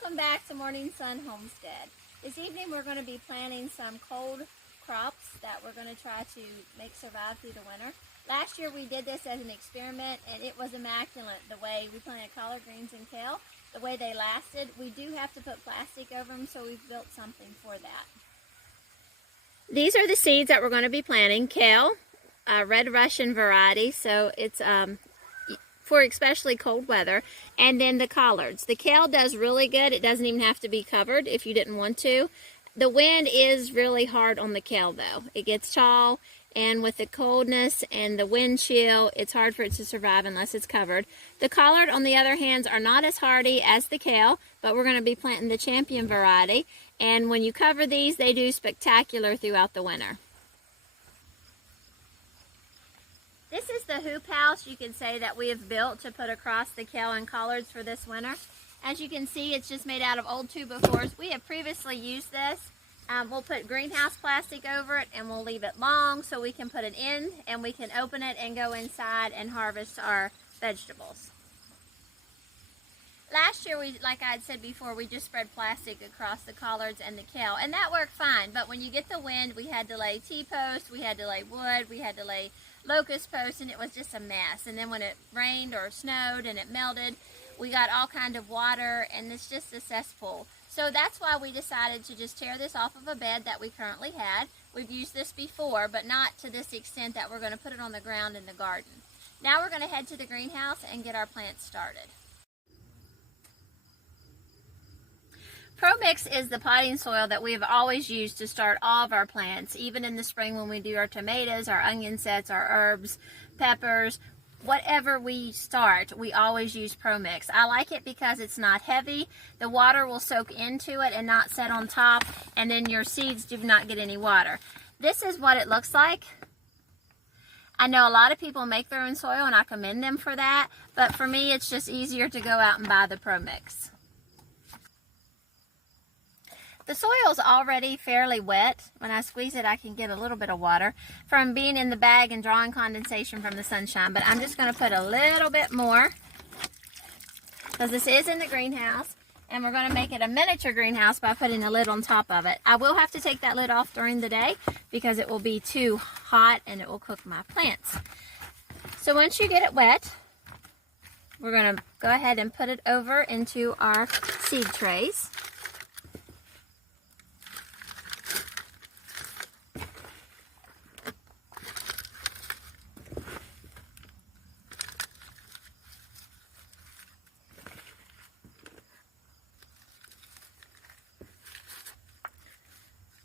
Welcome back to Morning Sun Homestead. This evening we're going to be planting some cold crops that we're going to try to make survive through the winter. Last year we did this as an experiment and it was immaculate the way we planted collard greens and kale, the way they lasted. We do have to put plastic over them, so we've built something for that. These are the seeds that we're going to be planting. Kale, a red Russian variety, so it's for especially cold weather, and then the collards. The kale does really good. It doesn't even have to be covered if you didn't want to. The wind is really hard on the kale though. It gets tall, and with the coldness and the wind chill, it's hard for it to survive unless it's covered. The collard, on the other hand, are not as hardy as the kale, but we're going to be planting the champion variety, and when you cover these, they do spectacular throughout the winter. This is the hoop house, you can say, that we have built to put across the kale and collards for this winter. As you can see, it's just made out of old 2x4s. We have previously used this. We'll put greenhouse plastic over it and we'll leave it long so we can put it in and we can open it and go inside and harvest our vegetables. Last year, like I had said before, we just spread plastic across the collards and the kale, and that worked fine. But when you get the wind, we had to lay T-posts, we had to lay wood, we had to lay locust posts, and it was just a mess. And then when it rained or snowed and it melted, we got all kind of water, and it's just a cesspool. So that's why we decided to just tear this off of a bed that we currently had. We've used this before, but not to this extent that we're going to put it on the ground in the garden. Now we're going to head to the greenhouse and get our plants started. ProMix is the potting soil that we have always used to start all of our plants, even in the spring when we do our tomatoes, our onion sets, our herbs, peppers, whatever we start, we always use ProMix. I like it because it's not heavy. The water will soak into it and not set on top, and then your seeds do not get any water. This is what it looks like. I know a lot of people make their own soil, and I commend them for that, but for me, it's just easier to go out and buy the ProMix. The soil's already fairly wet. When I squeeze it, I can get a little bit of water from being in the bag and drawing condensation from the sunshine, but I'm just going to put a little bit more because this is in the greenhouse, and we're going to make it a miniature greenhouse by putting a lid on top of it. I will have to take that lid off during the day because it will be too hot and it will cook my plants. So once you get it wet, we're going to go ahead and put it over into our seed trays.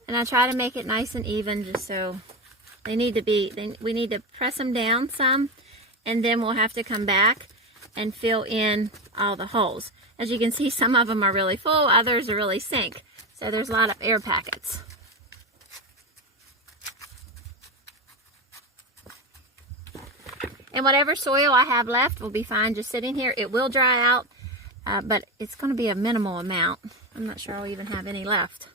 And I try to make it nice and even, just so we need to press them down some, and then we'll have to come back and fill in all the holes. As you can see, some of them are really full, others are really sink. So there's a lot of air packets. And whatever soil I have left will be fine just sitting here. It will dry out, but it's going to be a minimal amount. I'm not sure I'll even have any left.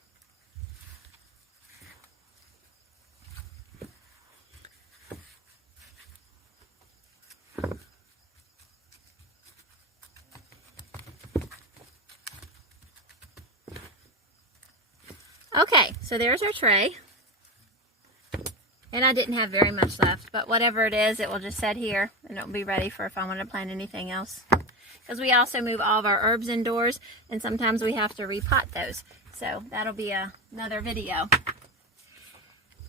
Okay, so there's our tray, and I didn't have very much left, but whatever it is, it will just sit here, and it will be ready for if I want to plant anything else. Because we also move all of our herbs indoors, and sometimes we have to repot those, so that'll be another video.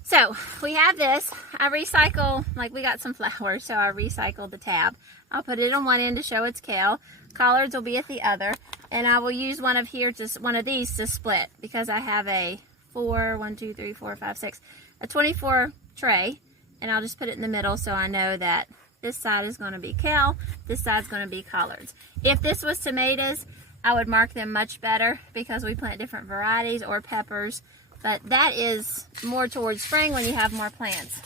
So, we have this. I recycle, like we got some flowers, so I recycled the tab. I'll put it on one end to show it's kale. Collards will be at the other. And I will use one of these to split, because I have a 24 tray, and I'll just put it in the middle so I know that this side is going to be kale, this side's going to be collards. If this was tomatoes, I would mark them much better because we plant different varieties, or peppers, but that is more towards spring when you have more plants.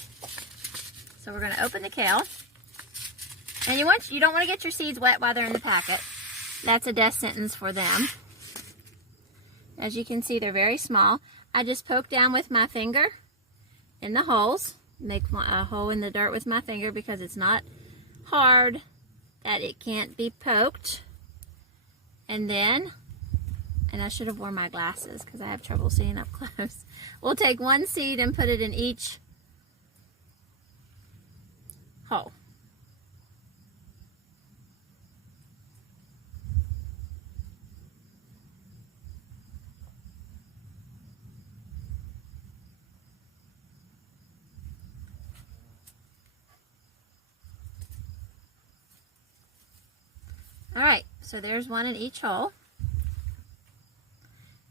So we're going to open the kale, and you don't want to get your seeds wet while they're in the packet. That's a death sentence for them. As you can see, they're very small. I just poke down with my finger in the holes. Make a hole in the dirt with my finger because it's not hard that it can't be poked. And then And I should have worn my glasses because I have trouble seeing up close. We'll take one seed and put it in each hole. Alright, so there's one in each hole.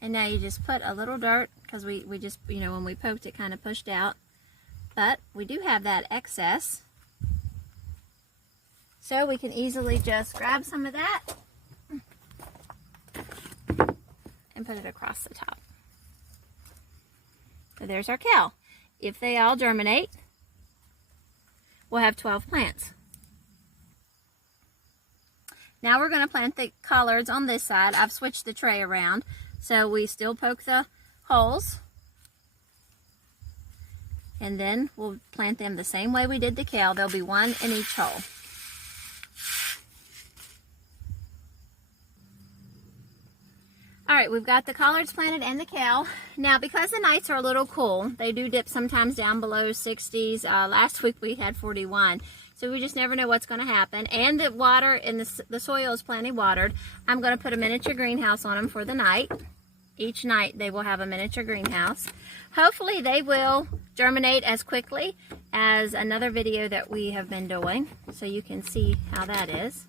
And now you just put a little dirt, because we just, you know, when we poked it kind of pushed out. But we do have that excess. So we can easily just grab some of that and put it across the top. So there's our kale. If they all germinate, we'll have 12 plants. Now we're going to plant the collards on this side. I've switched the tray around, so we still poke the holes. And then we'll plant them the same way we did the kale. There'll be one in each hole. Alright, we've got the collards planted and the kale. Now, because the nights are a little cool, they do dip sometimes down below 60s. Last week we had 41. So we just never know what's going to happen. And the water in the soil is plenty watered. I'm going to put a miniature greenhouse on them for the night. Each night they will have a miniature greenhouse. Hopefully they will germinate as quickly as another video that we have been doing, so you can see how that is.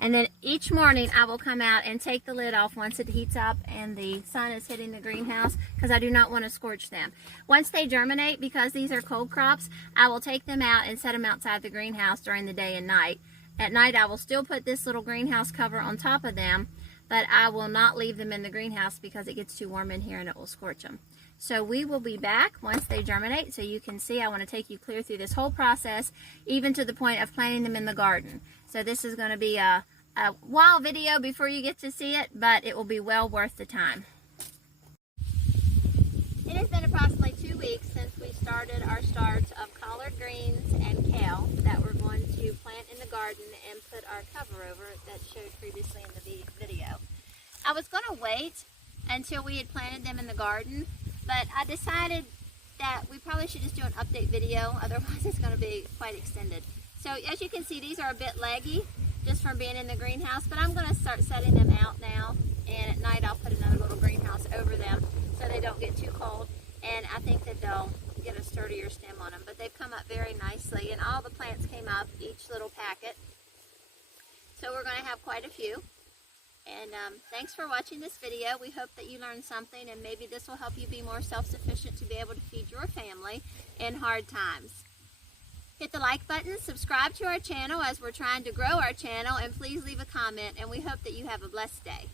And then each morning I will come out and take the lid off once it heats up and the sun is hitting the greenhouse, because I do not want to scorch them. Once they germinate, because these are cold crops, I will take them out and set them outside the greenhouse during the day and night. At night I will still put this little greenhouse cover on top of them, but I will not leave them in the greenhouse because it gets too warm in here and it will scorch them. So we will be back once they germinate, so you can see I want to take you clear through this whole process, even to the point of planting them in the garden. So this is going to be a while video before you get to see it, but it will be well worth the time. It has been approximately 2 weeks since we started our starts of collard greens and kale that we're going to plant in the garden and put our cover over that showed previously in the video. I was going to wait until we had planted them in the garden, but I decided that we probably should just do an update video, otherwise it's going to be quite extended. So as you can see, these are a bit leggy just from being in the greenhouse, but I'm going to start setting them out now, and at night I'll put another little greenhouse over them so they don't get too cold, and I think that they'll get a sturdier stem on them. But they've come up very nicely, and all the plants came up, each little packet. So we're going to have quite a few. And thanks for watching this video. We hope that you learned something, and maybe this will help you be more self-sufficient to be able to feed your family in hard times. Hit the like button, subscribe to our channel as we're trying to grow our channel, and please leave a comment, and we hope that you have a blessed day.